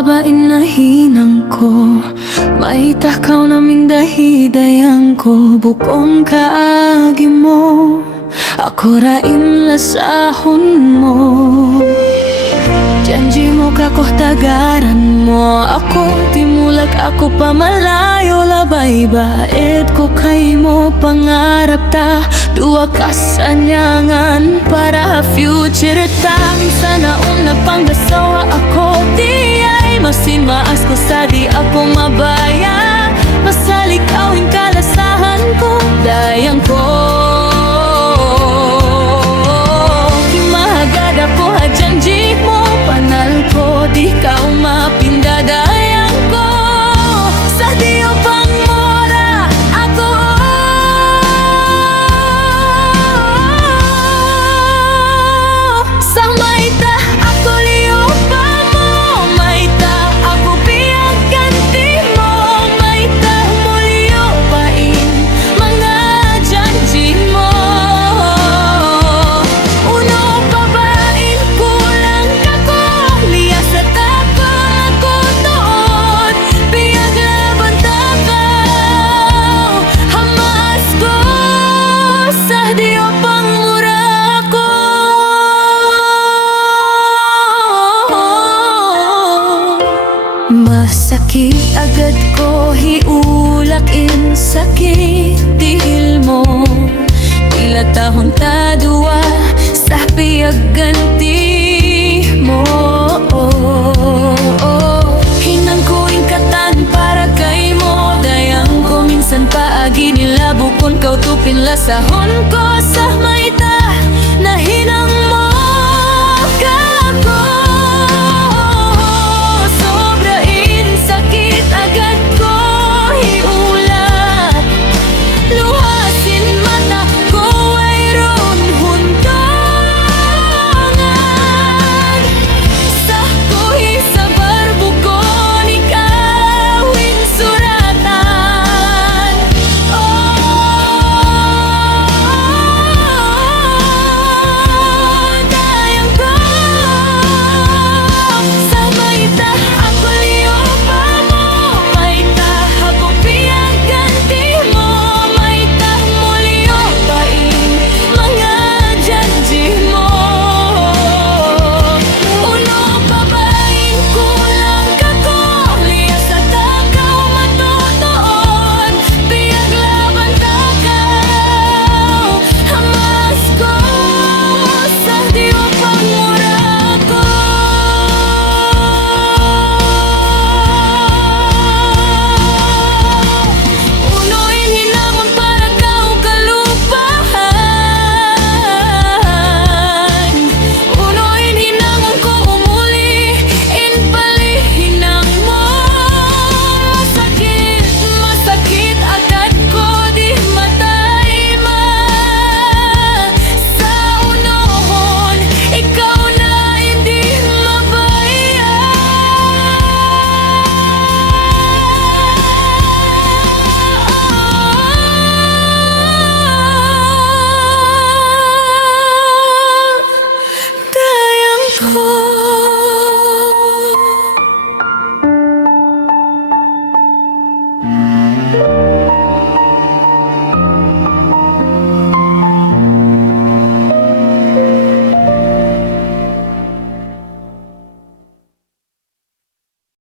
babain na hinang ko, may takaw naming dahidayang ko. Bukong kaagi mo, ako rain lasahon mo. Janji mo kakoh tagaran mo, ako timulag ako pamalayo. Labay baed ko kay mo pangarap ta, duwa kasanyangan para future ta. Sana una pang gasawa ako di ay masin maas ko sa di ako mabaya. Masalik awing kalasahan ko, dayang ko. Mahagad ako ha janji mo, panal ko di ka umapindadayang ko. Sa diyo pang mora ako, sa maita ako liyo pa mo, maita ako biyang ganti mo, maita mo liyo pain mga janji mo. Uno babain kulang kako, liya sa tapang ako tuod, biyag laban takaw, hamas ko sa diyo pang mura ko. Masakit agad ko hiulakin, sakit dihil mo, tila tahon tadua sa piyag ganti mo. Hinang ko ingkatan para kay mo, dayang ko minsan paagi nila bukon kau tupin lasahon ko. Sa maita na hinang mo kako, sobrain sakit agad ko hiulat, luhasin mata ko mayroon hundangan. Sa kuhi sa barbukon ikawin suratan. Dayang ko, sa maita ako liyo pa mo, maita ako biyang ganti mo, maita mo liyo pain mga janji mo. Uno babain kulang kako, liya sa takaw matutuon, biyag laban takaw, hamas ko sa diyo pang mura ko. Uno'y hinamon para kau kalupahan, uno'y hinamon ko umuli in palihinang mo. Masakit, masakit agad ko di matayma, sa unohon ikaw na hindi mabaya. Dayang ko.